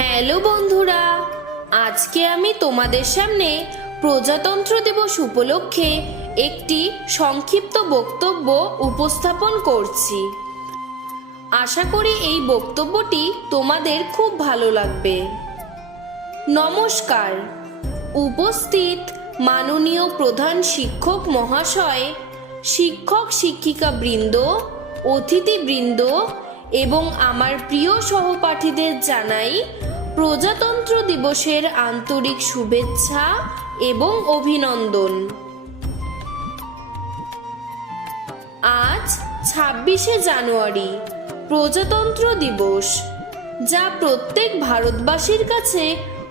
Hello বন্ধুরা, আজকে আমি তোমাদের সামনে প্রজাতন্ত্র দিবস উপলক্ষে একটি সংক্ষিপ্ত বক্তব্য উপস্থাপন করছি। আশা করি এই বক্তব্যটি তোমাদের খুব ভালো লাগবে। নমস্কার। উপস্থিত মাননীয় প্রধান শিক্ষক মহাশয়, শিক্ষক শিক্ষিকা বৃন্দ অতিথিবৃন্দ এবং আমার প্রিয় সহপাঠীদের জানাই প্রজাতন্ত্র দিবসের আন্তরিক শুভেচ্ছা এবং অভিনন্দন। আজ ছাব্বিশে জানুয়ারি, প্রজাতন্ত্র দিবস, যা প্রত্যেক ভারতবাসীর কাছে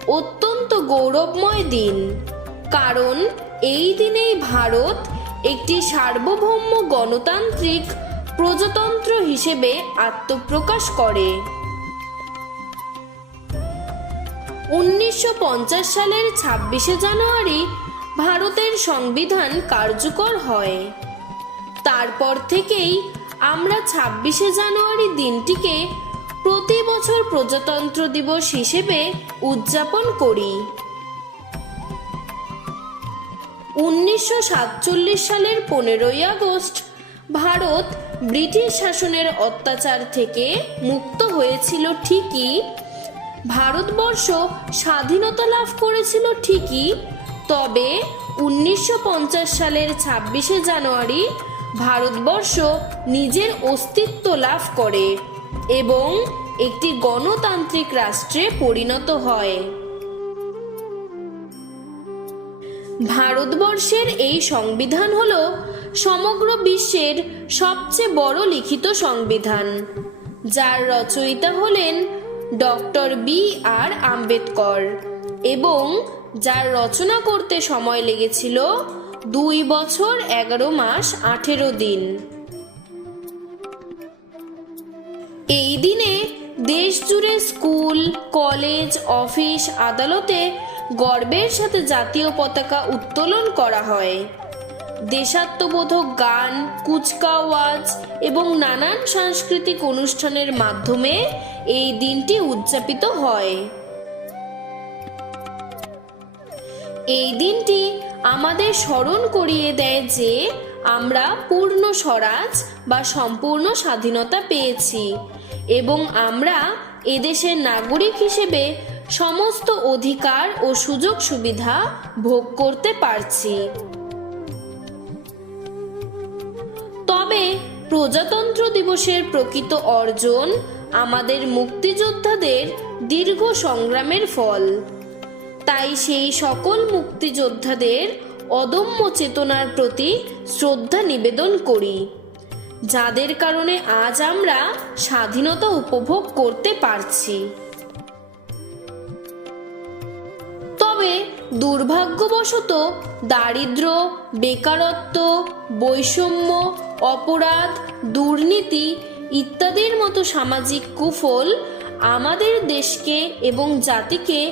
অত্যন্ত গৌরবময় দিন। কারণ এই দিনেই ভারত একটি সার্বভৌম গণতান্ত্রিক প্রজাতন্ত্র হিসেবে আত্মপ্রকাশ করে। উনিশশো পঞ্চাশ সালের ছাব্বিশে জানুয়ারি ভারতের সংবিধান কার্যকর হয়। তারপর থেকেই আমরা ছাব্বিশে জানুয়ারি দিনটিকে প্রতি বছর প্রজাতন্ত্র দিবস হিসেবে উদযাপন করি। উনিশশো সাতচল্লিশ সালের পনেরোই আগস্ট ভারত ব্রিটিশ শাসনের অত্যাচার থেকে মুক্ত হয়েছিল ঠিকই ভারতবর্ষ স্বাধীনতা লাভ করেছিল ঠিকই, তবে উনিশশো পঞ্চাশ সালের ছাব্বিশে জানুয়ারি ভারতবর্ষ নিজের অস্তিত্ব লাভ করে এবং একটি গণতান্ত্রিক রাষ্ট্রে পরিণত হয়। ভারতবর্ষের এই সংবিধান হল সমগ্র বিশ্বের সবচেয়ে বড় লিখিত সংবিধান, যার রচয়িতা হলেন ডক্টর বি আর আম্বেদকর। এবং যার রচনা করতে সময় লেগেছিল দুই বছর এগারো মাস আঠেরো দিন। এই দিনে দেশ জুড়ে স্কুল, কলেজ, অফিস, আদালতে গর্বের সাথে জাতীয় পতাকা উত্তোলন করা হয়। দেশাত্মবোধক গান কুচকাওয়াজ এবং নানান সাংস্কৃতিক অনুষ্ঠানের মাধ্যমে এই দিনটি উদযাপিত হয়। এই দিনটি আমাদের স্মরণ করিয়ে দেয় যে আমরা পূর্ণ স্বরাজ বা সম্পূর্ণ স্বাধীনতা পেয়েছি এবং আমরা এদেশের নাগরিক হিসেবে সমস্ত অধিকার ও সুযোগ সুবিধা ভোগ করতে পারছি। প্রজাতন্ত্র দিবসের প্রকৃত অর্জন আমাদের মুক্তিযোদ্ধাদের দীর্ঘ সংগ্রামের ফল। তাই সেই সকল মুক্তিযোদ্ধাদের অদম্য চেতনার প্রতি শ্রদ্ধা নিবেদন করি, যাদের কারণে আজ আমরা স্বাধীনতা উপভোগ করতে পারছি। দুর্ভাগ্যবশত দারিদ্র, বেকারত্ব, বৈষম্য, অপরাধ, দুর্নীতি ইত্যাদির মতো সামাজিক কুফল আমাদের দেশকে এবং জাতিকে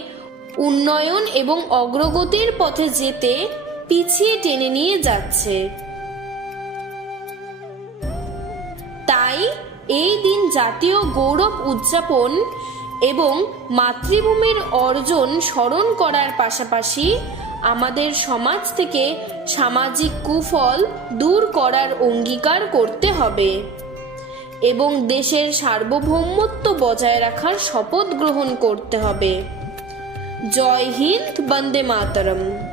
উন্নয়ন এবং অগ্রগতির পথে যেতে পিছিয়ে টেনে নিয়ে যাচ্ছে। তাই এই দিন জাতীয় গৌরব উদযাপন এবং মাতৃভূমির অর্জন স্মরণ করার পাশাপাশি আমাদের সমাজ থেকে সামাজিক কুফল দূর করার অঙ্গীকার করতে হবে এবং দেশের সার্বভৌমত্ব বজায় রাখার শপথ গ্রহণ করতে হবে। জয় হিন্দ, বন্দে মাতরম।